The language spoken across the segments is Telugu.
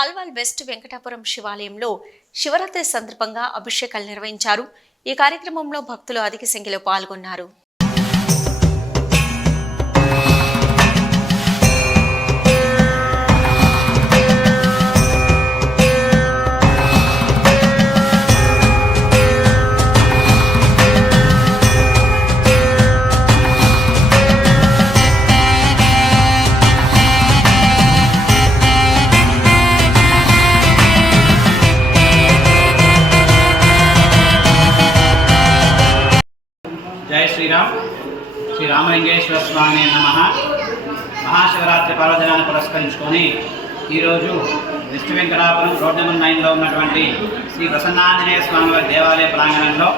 అల్వాల్ వెస్ట్ వెంకటాపురం శివాలయంలో శివరాత్రి సందర్భంగా అభిషేకాలు నిర్వహించారు. ఈ కార్యక్రమంలో భక్తులు అధిక సంఖ్యలో పాల్గొన్నారు. శ్రీరామ్. శ్రీ రామలింగేశ్వర స్వామి నమ. మహాశివరాత్రి పర్వదినాన్ని పురస్కరించుకొని ఈరోజు వెస్ట్ వెంకటాపురం రోడ్ నెంబర్ నైన్లో ఉన్నటువంటి శ్రీ ప్రసన్నాంజనేయ స్వామి వారి దేవాలయ ప్రాంగణంలో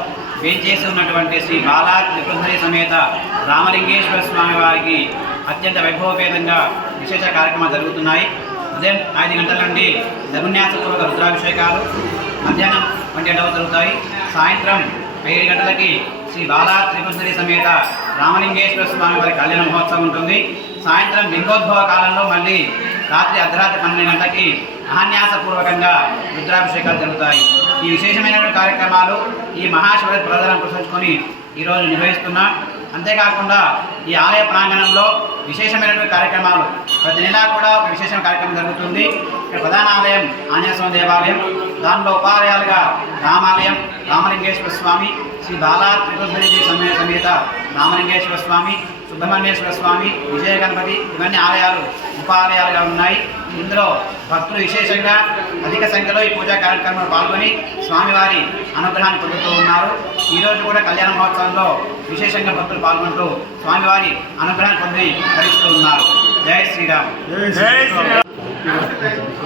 వేంచేసి ఉన్నటువంటి శ్రీ బాలా త్రిపురహరి సమేత రామలింగేశ్వర స్వామి వారికి అత్యంత వైభవపేతంగా విశేష కార్యక్రమాలు జరుగుతున్నాయి. ఉదయం ఐదు గంటల నుండి లఘున్యాసపూర్వక రుద్రాభిషేకాలు మధ్యాహ్నం వంటి గంటలు జరుగుతాయి. సాయంత్రం ఐదు గంటలకి శ్రీ బాలా త్రిపురసురి సమేత రామలింగేశ్వర స్వామి వారి కళ్యాణ మహోత్సవం ఉంటుంది. సాయంత్రం లింగోద్భవ కాలంలో మళ్ళీ రాత్రి అర్ధరాత్రి పన్నెండు గంటలకి అహన్యాసపూర్వకంగా రుద్రాభిషేకాలు జరుగుతాయి. ఈ విశేషమైనటువంటి కార్యక్రమాలు ఈ మహాశివరాత్రి ప్రజలను ప్రసరించుకొని ఈరోజు నిర్వహిస్తున్నాం. అంతేకాకుండా ఈ ఆలయ ప్రాంగణంలో విశేషమైనటువంటి కార్యక్రమాలు ప్రతి నెలా కూడా ఒక విశేషమైన కార్యక్రమం జరుగుతుంది. ఇక్కడ ప్రధాన ఆలయం ఆంజనేయస్వామి దేవాలయం దానిలో ఉపాలయాలుగా రామాలయం రామలింగేశ్వర స్వామి శ్రీ బాలా త్రిపురధరి సమయ సమేత రామలింగేశ్వర స్వామి సుబ్రహ్మణ్యేశ్వర స్వామి విజయ గణపతి ఇవన్నీ ఆలయాలు ఉపాలయాలుగా ఉన్నాయి. ఇందులో భక్తులు విశేషంగా అధిక సంఖ్యలో ఈ పూజా కార్యక్రమంలో పాల్గొని స్వామివారి అనుగ్రహాన్ని పొందుతూ ఉన్నారు. ఈరోజు కూడా కళ్యాణ మహోత్సవంలో విశేషంగా భక్తులు పాల్గొంటూ స్వామివారి అనుగ్రహాన్ని పొంది ధరిస్తూ ఉన్నారు. జై శ్రీరామ్.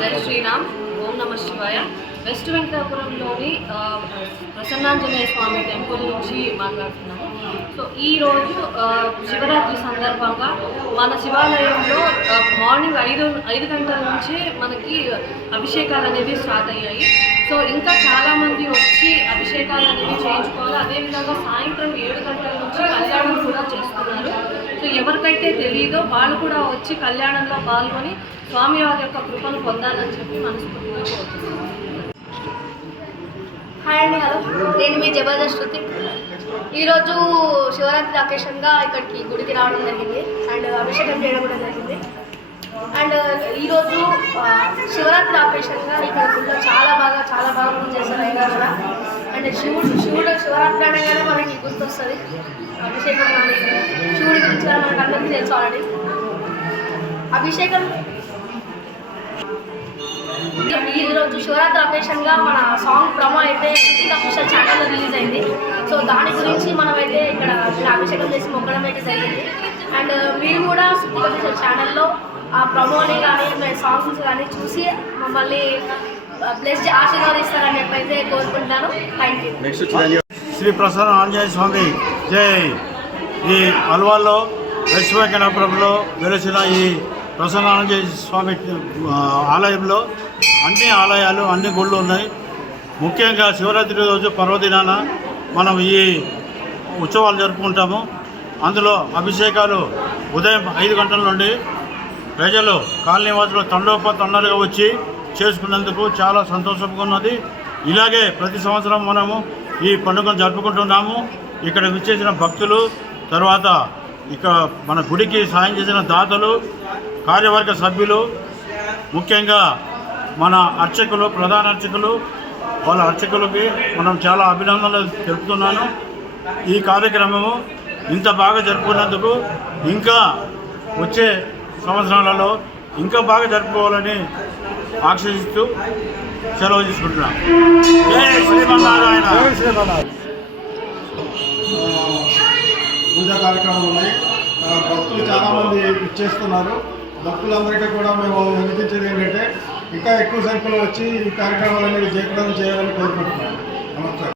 జై శ్రీరామ్. ఓం నమ శివాయ. వెస్ట్ వెంకటాపురంలోని ప్రసన్నాంజనేయ స్వామి టెంపుల్ నుంచి మాట్లాడుతున్నాము. సో ఈరోజు శివరాత్రి సందర్భంగా మన శివాలయంలో మార్నింగ్ ఐదు ఐదు గంటల నుంచి మనకి అభిషేకాలు అనేవి స్టార్ట్ అయ్యాయి. సో ఇంకా చాలామంది వచ్చి అభిషేకాలు అనేవి చేయించుకోవాలి. అదేవిధంగా సాయంత్రం ఏడు గంటల నుంచి కళ్యాణం కూడా చేస్తున్నారు. సో ఎవరికైతే తెలియదో వాళ్ళు కూడా వచ్చి కళ్యాణంలో పాల్గొని స్వామివారి యొక్క కృపను పొందాలని చెప్పి మనస్ఫూర్తిగా కోరుతున్నాను. హాయ్ అండి హలో. నేను మీ జబర్దస్త్ శృతి. ఈరోజు శివరాత్రి అకేషన్గా ఇక్కడికి గుడికి రావడం జరిగింది. అండ్ అభిషేకం చేయడం కూడా జరిగింది. అండ్ ఈరోజు శివరాత్రి అకేషన్గా ఇక్కడ గుడిలో చాలా బాగా చాలా బాగా పూజ చేస్తారు. అయినా కూడా అండ్ శివుడు శివుడు శివరాత్రి అనగానే మనకి గుర్తొస్తుంది అభిషేకం కానీ శివుడి మనకు అందరికీ తెలుసు ఆల్రెడీ అభిషేకం. ఈ రోజు శివరాత్రి అకేషన్గా మన సాంగ్ ప్రమో అయితే సిటీ అఫీషియల్ ఛానల్లో రిలీజ్ అయింది. సో దాని గురించి మనం అయితే ఇక్కడ అభిషేకం చేసి మొక్కడం అయితే జరిగింది. అండ్ మీరు కూడా సిటీ అఫీషియల్ ఛానల్లో ఆ ప్రమోని కానీ సాంగ్స్ కానీ చూసి మమ్మల్ని బ్లెస్ ఆశీర్వాదిస్తారని చెప్పి అయితే కోరుకుంటాను థ్యాంక్ యూ శ్రీ ప్రసన్న ఆంజనేయ స్వామి జై. ఈ అల్వాల్లో వెస్ట్ వెలిసిన ఈ ప్రసన్న స్వామి ఆలయంలో అన్ని ఆలయాలు అన్ని గుళ్ళు ఉన్నాయి. ముఖ్యంగా శివరాత్రి రోజు పర్వదినాన మనం ఈ ఉత్సవాలు జరుపుకుంటాము. అందులో అభిషేకాలు ఉదయం ఐదు గంటల నుండి ప్రజలు కాలనీవాసులు తండోపతండాలుగా వచ్చి చేసుకున్నందుకు చాలా సంతోషంగా ఉన్నది. ఇలాగే ప్రతి సంవత్సరం మనము ఈ పండుగను జరుపుకుంటున్నాము. ఇక్కడ విచ్చేసిన భక్తులు తర్వాత ఇక మన గుడికి సాయం చేసిన దాతలు కార్యవర్గ సభ్యులు ముఖ్యంగా మన అర్చకులు ప్రధాన అర్చకులు వాళ్ళ అర్చకులకి మనం చాలా అభినందనలు తెలుపుతున్నాను. ఈ కార్యక్రమము ఇంత బాగా జరుపుకున్నందుకు ఇంకా వచ్చే సంవత్సరాలలో ఇంకా బాగా జరుపుకోవాలని ఆశిస్తూ సెలవు తీసుకుంటున్నాం. పూజా కార్యక్రమాలు ఉన్నాయి. భక్తులు చాలామంది ఇచ్చేస్తున్నారు. భక్తులందరికీ కూడా మేము వినిపించేది ఏంటంటే ఇంకా ఎక్కువ సంఖ్యలో వచ్చి ఈ కార్యక్రమాలన్నీ జయప్రదం చేయాలని కోరుకుంటున్నాం నమస్కారం.